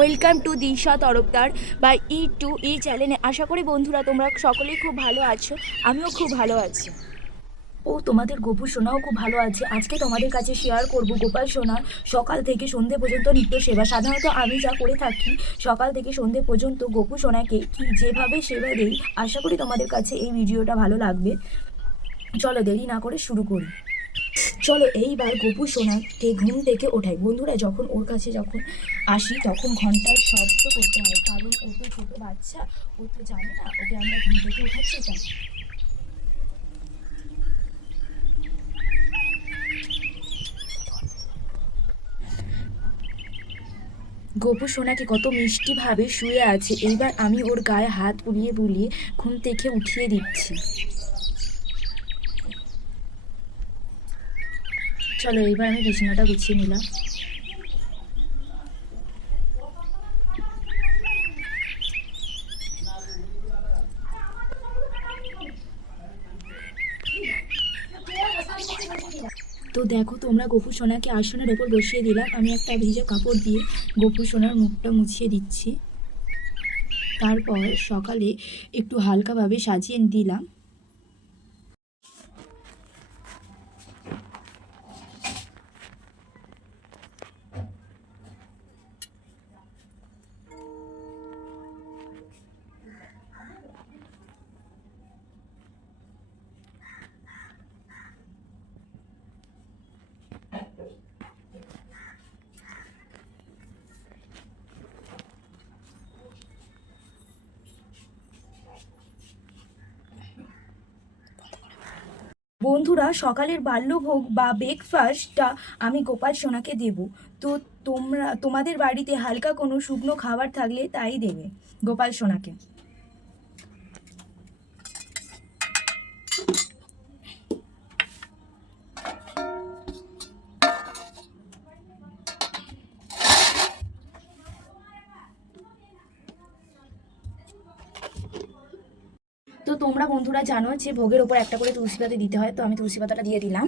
Welcome to দিশা তরফদার বা ই চ্যানেলে। আশা করি বন্ধুরা তোমরা সকলেই খুব ভালো আছো, আমিও খুব ভালো আছি। তোমাদের গোপু সোনাও খুব ভালো আছে। আজকে তোমাদের কাছে শেয়ার করব গোপাল সোনার সকাল থেকে সন্ধে পর্যন্ত নিত্য সেবা। সাধারণত আমি যা করে থাকি সকাল থেকে সন্ধে পর্যন্ত গোপু সোনাকে কি যেভাবে সেবা দেই, আশা করি তোমাদের কাছে এই ভিডিওটা ভালো লাগবে। চলো দেরি না করে শুরু করি। চলো এইবার গোপু সোনাকে ঘুম থেকে ওঠাই। বন্ধুরা যখন ওর কাছে আসি তখন ঘন্টার শব্দ করতে হয়, কারণ ও তো ছোটো বাচ্চা, ও তো জানে না ওকে আমরা ঘুম থেকে ওঠাচ্ছি কেন। গোপু সোনাকে কত মিষ্টিভাবে শুয়ে আছে, এইবার আমি ওর গায়ে হাত বুলিয়ে বুলিয়ে ঘুম থেকে উঠিয়ে দিচ্ছি। চলো এইবার আমি বিছানাটা গুছিয়ে নিলাম। তো দেখো তোমরা গোপু সোনাকে আসনের ওপর বসিয়ে দিলাম। আমি একটা ভিজে কাপড় দিয়ে গোপু সোনার মুখটা মুছিয়ে দিচ্ছি। তারপর সকালে একটু হালকাভাবে সাজিয়ে দিলাম। বন্ধুরা সকালের বাল্যভোগ বা ব্রেকফাস্টটা আমি গোপাল সোনাকে দেব। তো তোমাদের বাড়িতে হালকা কোনো শুকনো খাবার থাকলে তাই দেবে গোপাল সোনাকে। তো তোমরা বন্ধুরা জানো যে ভোগের ওপর একটা করে তুলসী পাতা দিতে হয়, তো আমি তুলসী পাতাটা দিয়ে দিলাম।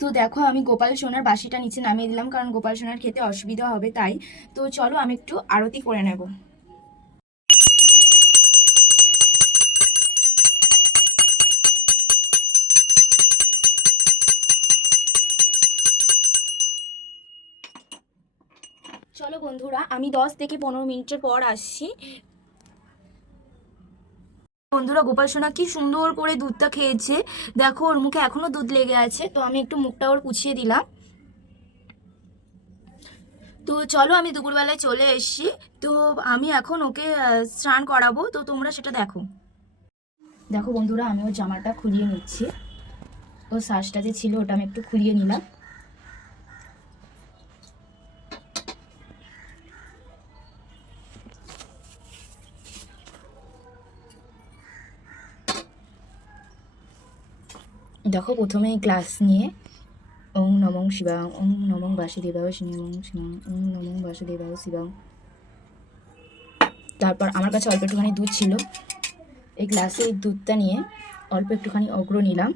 তো দেখো আমি গোপাল সোনার বাসিটা নিচে নামিয়ে দিলাম, কারণ গোপাল সোনার খেতে অসুবিধা হবে তাই। তো চলো আমি একটু আরতি করে নেব। চলো বন্ধুরা আমি 10 থেকে 15 মিনিটের পর আসছি। বন্ধুরা গোপাল সোনা কি সুন্দর করে দুধটা খেয়েছে, দেখো ওর মুখে এখনো দুধ লেগে আছে। তো আমি একটু মুখটা ওর পুছিয়ে দিলাম। তো চলো আমি দুপুরবেলায় চলে এসেছি। তো আমি এখন ওকে স্নান করাবো, তো তোমরা সেটা দেখো। দেখো বন্ধুরা আমি ওর জামাটা খুলিয়ে নিচ্ছি। ওর শ্বাসটা যে ছিল ওটা আমি একটু খুলিয়ে নিলাম। দেখো প্রথমে গ্লাস নিয়ে ওং নমঃ শিবাং, ওং নমঃ বাসুদেবায় শিবং শিবং, ওং নমঃ বাসুদেবায় শিবং। তারপর আমার কাছে অল্প একটুখানি দুধ ছিল, এই গ্লাসে এই দুধটা নিয়ে অল্প একটুখানি অগ্র নিলাম।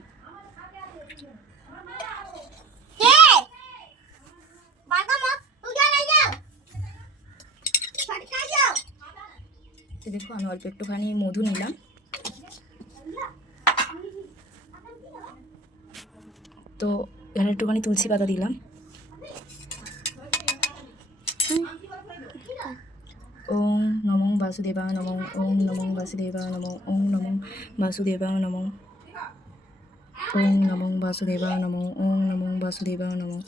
দেখো আমি অল্প একটুখানি মধু নিলাম। তো এখানে একটুখানি তুলসী পাতা দিলাম। ওং নমঃ বাসুদেবায় নমঃ, ওং নমঃ বাসুদেবায় নমঃ, ওং নমঃ বাসুদেবায় নমঃ, ওং নমঃ বাসুদেবায় নমঃ, ওং নমঃ বাসুদেবায় নমঃ।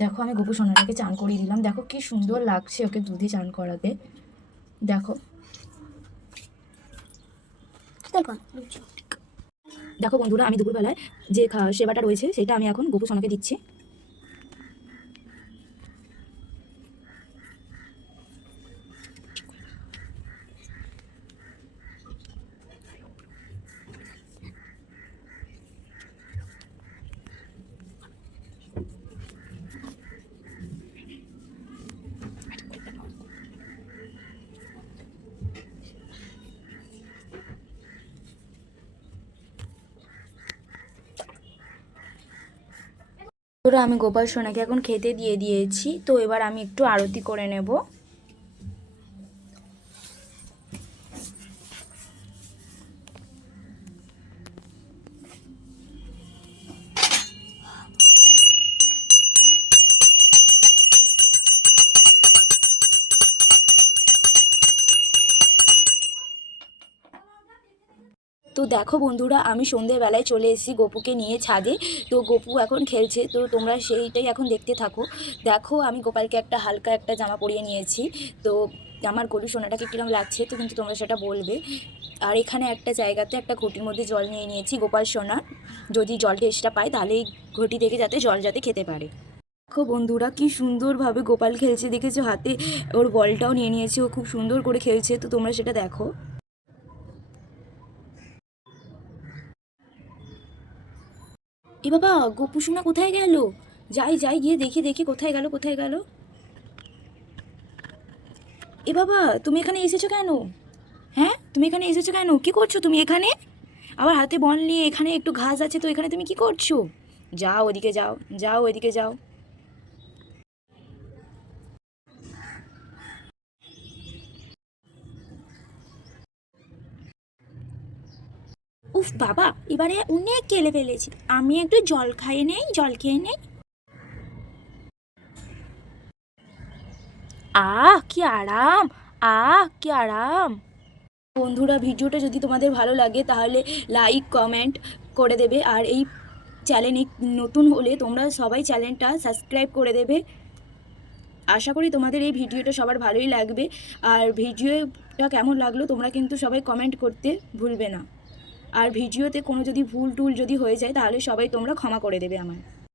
দেখো আমি গোপু সোনাটাকে চান করিয়ে দিলাম। দেখো কি সুন্দর লাগছে ওকে দুধে চান করাতে। দেখো দেখো বন্ধুরা আমি দুপুরবেলায় যে সেবাটা রয়েছে সেটা আমি এখন গোপু সোনাকে দিচ্ছি। তোরা আমি গোপাল সোনাকে এখন খেতে দিয়ে দিয়েছি, তো এবার আমি একটু আরতি করে নেব। তো দেখো বন্ধুরা, আমি সন্ধেবেলায় চলে এসেছি গোপুকে নিয়ে ছাদে। তো গোপু এখন খেলছে, তো তোমরা সেইটাই এখন দেখতে থাকো। দেখো আমি গোপালকে একটা হালকা একটা জামা পরিয়ে নিয়েছি। তো আমার গরু সোনাটাকে কীরকম লাগছে তো কিন্তু তোমরা সেটা বলবে। আর এখানে একটা জায়গাতে একটা ঘটির মধ্যে জল নিয়ে নিয়েছি গোপাল সোনা, যদি জলটা এক্সট্রা পায় তাহলে এই ঘটি থেকে যাতে জল যাতে খেতে পারে। দেখো বন্ধুরা কি সুন্দরভাবে গোপাল খেলছে, দেখেছো? হাতে ওর বলটাও নিয়ে নিয়েছে, ও খুব সুন্দর করে খেলছে, তো তোমরা সেটা দেখো। এ বাবা, গোপু সোনা কোথায় গেল? যাই যাই গিয়ে দেখি দেখি কোথায় গেল কোথায় গেল। এ বাবা, তুমি এখানে এসেছো কেন? হ্যাঁ, তুমি এখানে এসেছো কেন? কি করছো তুমি এখানে? আবার হাতে বল নিয়ে, এখানে একটু ঘাস আছে তো এখানে তুমি কি করছো? যাও ওদিকে যাও, যাও ওইদিকে যাও। উফ বাবা, এবারে অনেক কেলে ফেলেছি, আমি একটু জল খাইয়ে নেই, জল খেয়ে নেই। কি আরাম, কি আরাম। বন্ধুরা ভিডিওটা যদি তোমাদের ভালো লাগে তাহলে লাইক কমেন্ট করে দেবে, আর এই চ্যানেলে নতুন হলে তোমরা সবাই চ্যানেলটা সাবস্ক্রাইব করে দেবে। আশা করি তোমাদের এই ভিডিওটা সবার ভালোই লাগবে। আর ভিডিওটা কেমন লাগলো তোমরা কিন্তু সবাই কমেন্ট করতে ভুলবে না। আর ভিডিওতে কোনো যদি ভুল টুল যদি হয়ে যায় তাহলে সবাই তোমরা ক্ষমা করে দেবে আমায়।